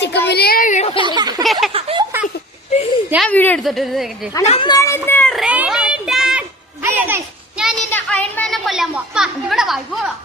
Chicken biryani ഞാൻ video എടുത്തിട്ട് ഞാൻ നിന്റെ അയൺമാനെ കൊല്ലാൻ പോവാ ഇവിടെ വായിക്കോളാം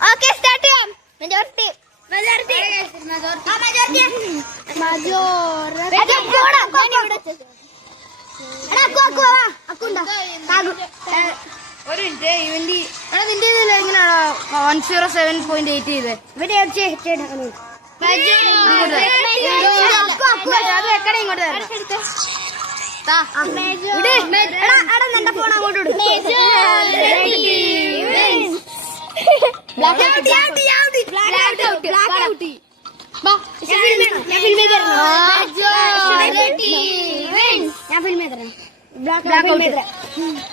Okay, start ചെയ്യാം. Majority. ഒരു മിനിറ്റ് ഇവന്റെ നിന്റെ എങ്ങനെയാണോ 107.8 ചെയ്ത് ഇവിടെ ഇങ്ങോട്ട് നിന്റെ ഫോൺ അങ്ങോട്ട് വിടും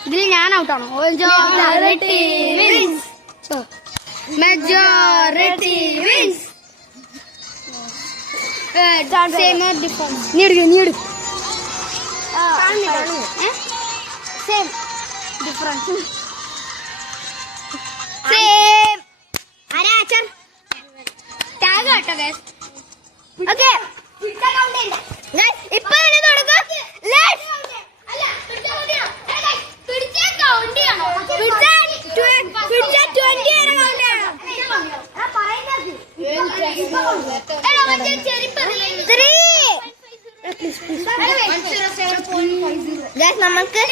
ഇതിൽ ഞാൻ ഔട്ടാണോ മെജോറിറ്റി വിൻസ് നീ എടുക്കും സെയിം ഡിഫറൻസ് ഓക്കെ ഇപ്പൊ നമുക്ക്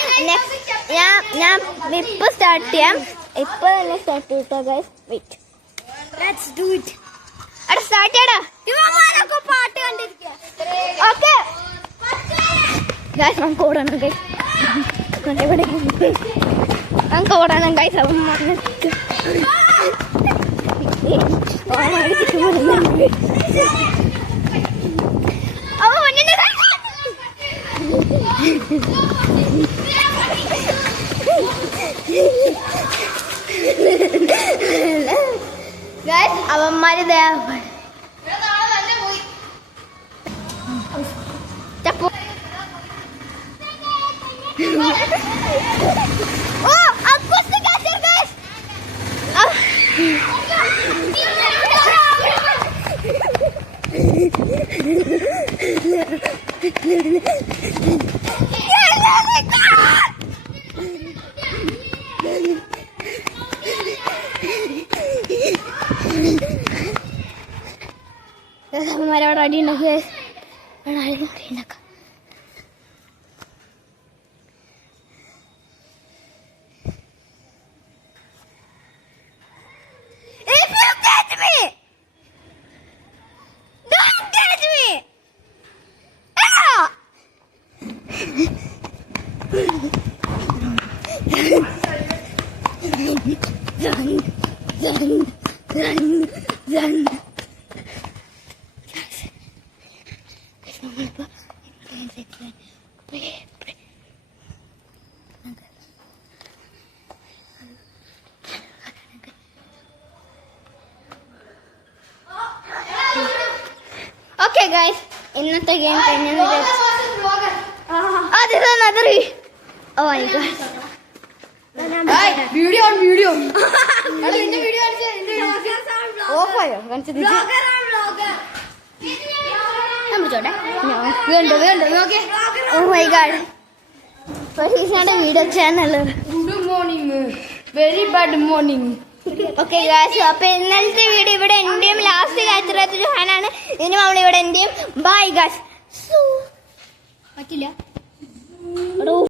ഞാൻ ഇപ്പൊ സ്റ്റാർട്ട് ചെയ്യാം ഇപ്പൊ തന്നെ സ്റ്റാർട്ട് ചെയ്തോ guys wait let's do it അട സ്റ്റാർട്ട് ചെയ്യടാ ഇവന്മാരൊക്കെ പാട്ട് കണ്ടിരിക്കുക ഓക്കേ ഗൈസ് നമുക്ക് ഓടണം ഗൈസ് നമുക്ക് ഓടണം ഗൈസ് അവന്മാർക്ക് അവന്മാര് അവന്മാരവിടെ അടി ഉണ്ടാക്കുക Okay guys, ഇന്നത്തെ ഗെയിം കഴിഞ്ഞു. Oh my god. Video on video ഓഫായോ Oh my god. പരീക്ഷയുടെ video channel. Good morning, very bad morning. Okay guys, അപ്പൊ ഇന്നലത്തെ വീഡിയോ ഇവിടെ എന്റെയും ലാസ്റ്റ് കാഴ്ച ജോഹാനാണ്. ഇനി നമ്മളിവിടെ എന്റെയും ബൈ ഗായ്സ്. പറ്റില്ല.